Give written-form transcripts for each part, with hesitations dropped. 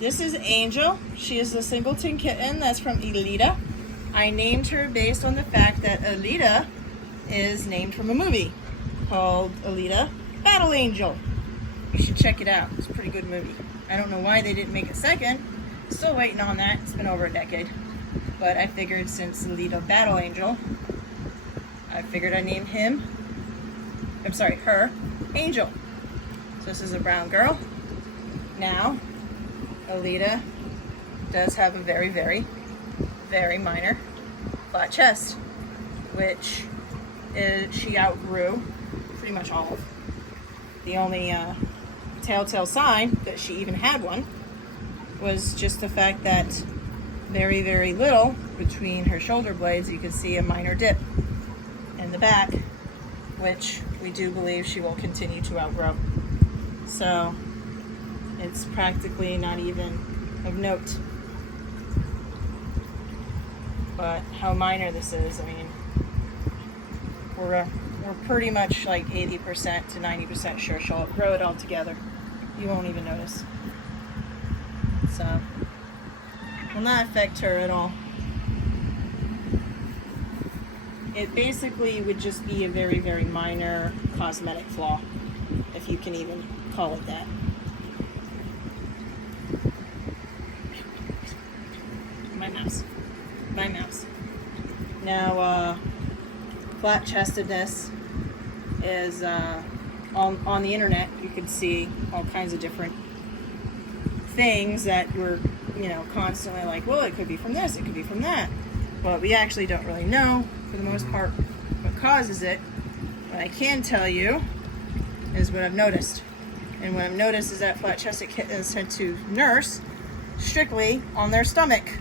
This is Angel. She is a singleton kitten that's from Alita. I named her based on the fact that Alita is named from a movie called Alita Battle Angel. You should check it out. It's a pretty good movie. I don't know why they didn't make a second. Still waiting on that. It's been over a decade. But I figured since Alita Battle Angel, I figured I'd name her, Angel. So this is a brown girl. Now, Alita does have a very, very, very minor flat chest, which she outgrew pretty much all of. The only telltale sign that she even had one was just the fact that very, very little between her shoulder blades, you can see a minor dip in the back, which we do believe she will continue to outgrow. So it's practically not even of note. But how minor this is, I mean, we're pretty much like 80% to 90% sure she'll outgrow it altogether. You won't even notice. So, will not affect her at all. It basically would just be a very, very minor cosmetic flaw, if you can even call it that. My mouse. Now, flat chestedness is on the internet. You could see all kinds of different things that were, constantly like, well, it could be from this, it could be from that. But we actually don't really know, for the most part, what causes it. What I can tell you is what I've noticed. And what I've noticed is that flat-chested kittens tend to nurse strictly on their stomach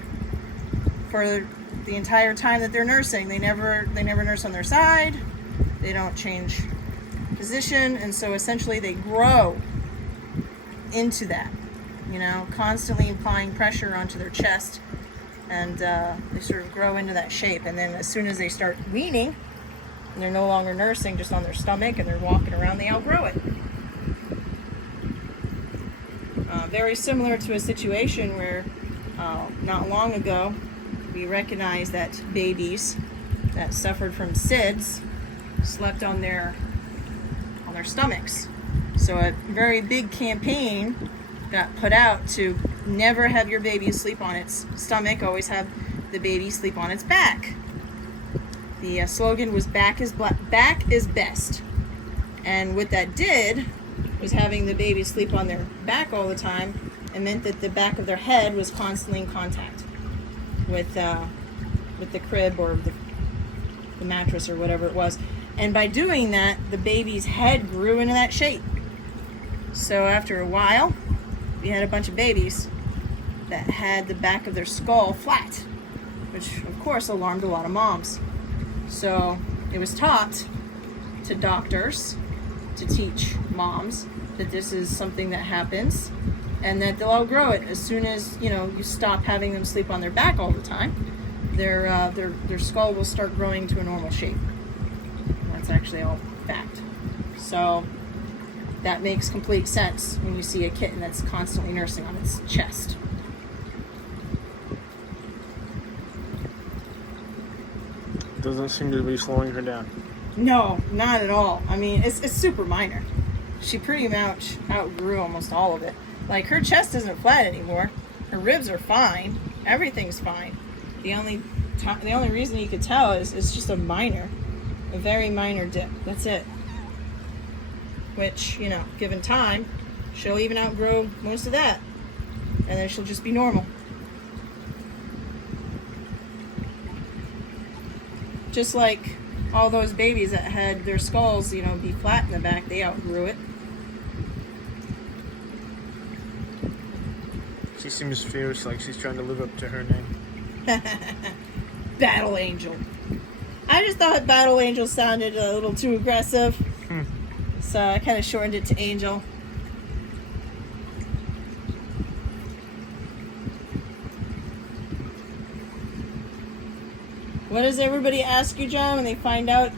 for the entire time that they're nursing. They never nurse on their side. They don't change position, and so essentially they grow into that, constantly applying pressure onto their chest, and they sort of grow into that shape. And then as soon as they start weaning, and they're no longer nursing just on their stomach and they're walking around, they outgrow it. Very similar to a situation where not long ago we recognized that babies that suffered from SIDS slept on their stomachs. So a very big campaign got put out to never have your baby sleep on its stomach, always have the baby sleep on its back. The slogan was back is best. And what that did was having the baby sleep on their back all the time, and meant that the back of their head was constantly in contact with the crib or the mattress or whatever it was. And by doing that, the baby's head grew into that shape. So after a while, we had a bunch of babies that had the back of their skull flat, which of course alarmed a lot of moms. So it was taught to doctors to teach moms that this is something that happens and that they'll outgrow it as soon as you stop having them sleep on their back all the time. Their skull will start growing to a normal shape. That's actually all fact. So that makes complete sense when you see a kitten that's constantly nursing on its chest. Doesn't seem to be slowing her down. No, not at all. I mean, it's super minor. She pretty much outgrew almost all of it. Like, her chest isn't flat anymore. Her ribs are fine. Everything's fine. The only reason you could tell is it's just a very minor dip. That's it. Which, given time, she'll even outgrow most of that. And then she'll just be normal. Just like all those babies that had their skulls, be flat in the back, they outgrew it. She seems fierce, like she's trying to live up to her name. Battle Angel. I just thought Battle Angel sounded a little too aggressive. So I kind of shortened it to Angel. What does everybody ask you, John, when they find out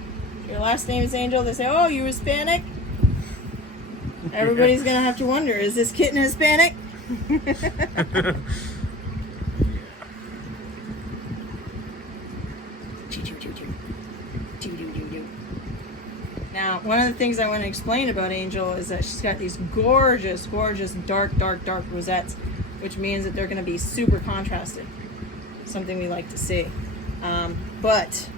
your last name is Angel? They say, oh, you Hispanic? Everybody's going to have to wonder, is this kitten Hispanic? Now, one of the things I want to explain about Angel is that she's got these gorgeous, gorgeous dark rosettes, which means that they're going to be super contrasted. Something we like to see. But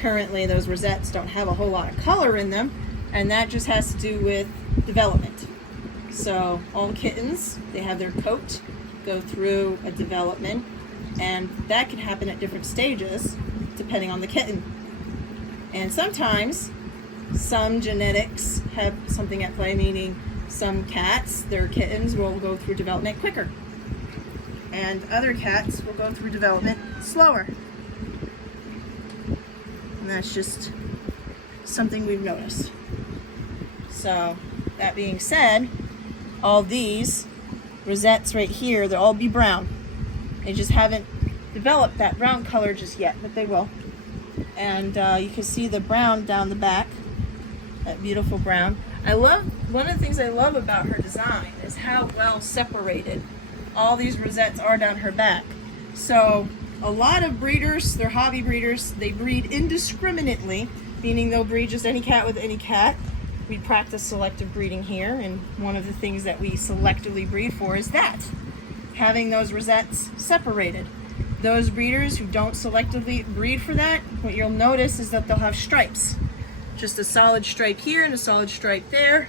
currently those rosettes don't have a whole lot of color in them, and that just has to do with development. So all kittens, they have their coat go through a development, and that can happen at different stages depending on the kitten. And sometimes some genetics have something at play, meaning some cats, their kittens will go through development quicker, and other cats will go through development slower. And that's just something we've noticed. So that being said, all these rosettes right here, they'll all be brown. They just haven't developed that brown color just yet, but they will. And you can see the brown down the back, that beautiful brown. One of the things I love about her design is how well separated all these rosettes are down her back. So a lot of breeders, they're hobby breeders, they breed indiscriminately, meaning they'll breed just any cat with any cat. We practice selective breeding here, and one of the things that we selectively breed for is that, having those rosettes separated. Those breeders who don't selectively breed for that, what you'll notice is that they'll have stripes. Just a solid stripe here and a solid stripe there.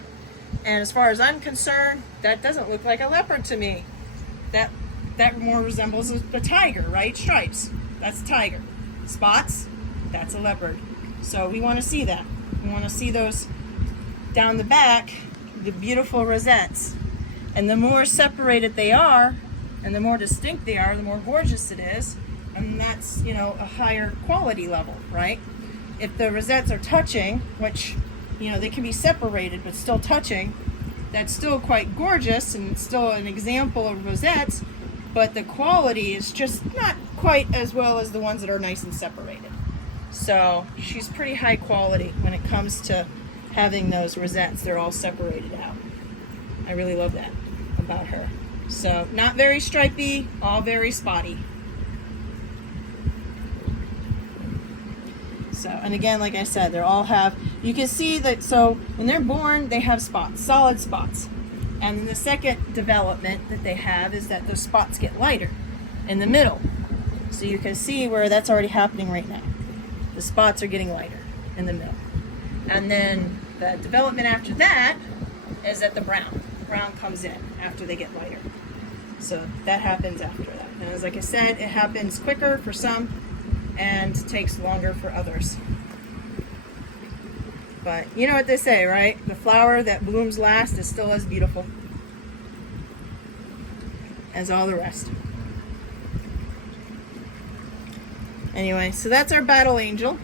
And as far as I'm concerned, that doesn't look like a leopard to me. That more resembles a tiger, right? Stripes, that's a tiger. Spots, that's a leopard. So we want to see that. We want to see those down the back, the beautiful rosettes. And the more separated they are, and the more distinct they are, the more gorgeous it is. And that's, a higher quality level, right? If the rosettes are touching, which, they can be separated but still touching, that's still quite gorgeous and still an example of rosettes, but the quality is just not quite as well as the ones that are nice and separated. So she's pretty high quality when it comes to having those rosettes. They're all separated out. I really love that about her. So not very stripy, all very spotty. So, and again, like I said, they all have, you can see that, so when they're born, they have spots, solid spots. And then the second development that they have is that those spots get lighter in the middle. So you can see where that's already happening right now. The spots are getting lighter in the middle. And then the development after that is that the brown comes in after they get lighter. So that happens after that. And as like I said, it happens quicker for some and takes longer for others. But you know what they say, right? The flower that blooms last is still as beautiful as all the rest. Anyway, so that's our battle angel.